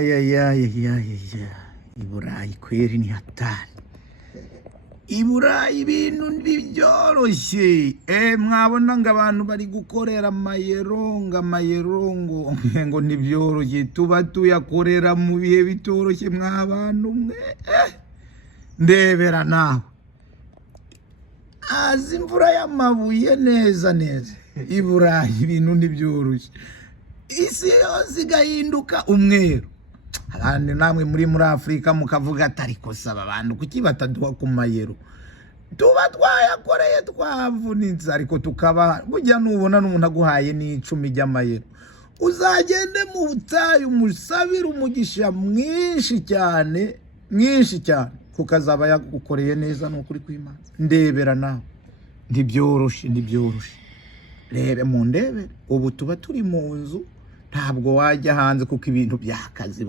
I Burayi kweri ni hatari. I Burayi ibintu ntibyoroshye. Mwabona ngo abantu bari gukorera amayero ngo ntibyoroshye. Tuba tuyakorera mu bihe bitoroshye mw'abantu mwe. Ndebera nawe. Azi imvura y'amabuye neza. I Burayi ibintu ntibyoroshye. Isi yose igahinduka umweru. Abandi namwe muri Afrika mukavuga atari kosaba abantu kuki bataduha ku mayero. Tuba twayakoreye twavunitse ariko tukaba burya nubona n'umuntu aguhaye n'icumi ry'amayero. Uzagende mu butayu musabira umugisha mwinshi cyane kukazaba yagukoreye neza n'ukuri kw'Imana. Ndebera nawe. Ntibyoroshe. Rebe mu ndebe ubu tuba turi mu nzu ntabwo wajya hanze kuko ibintu byakazi.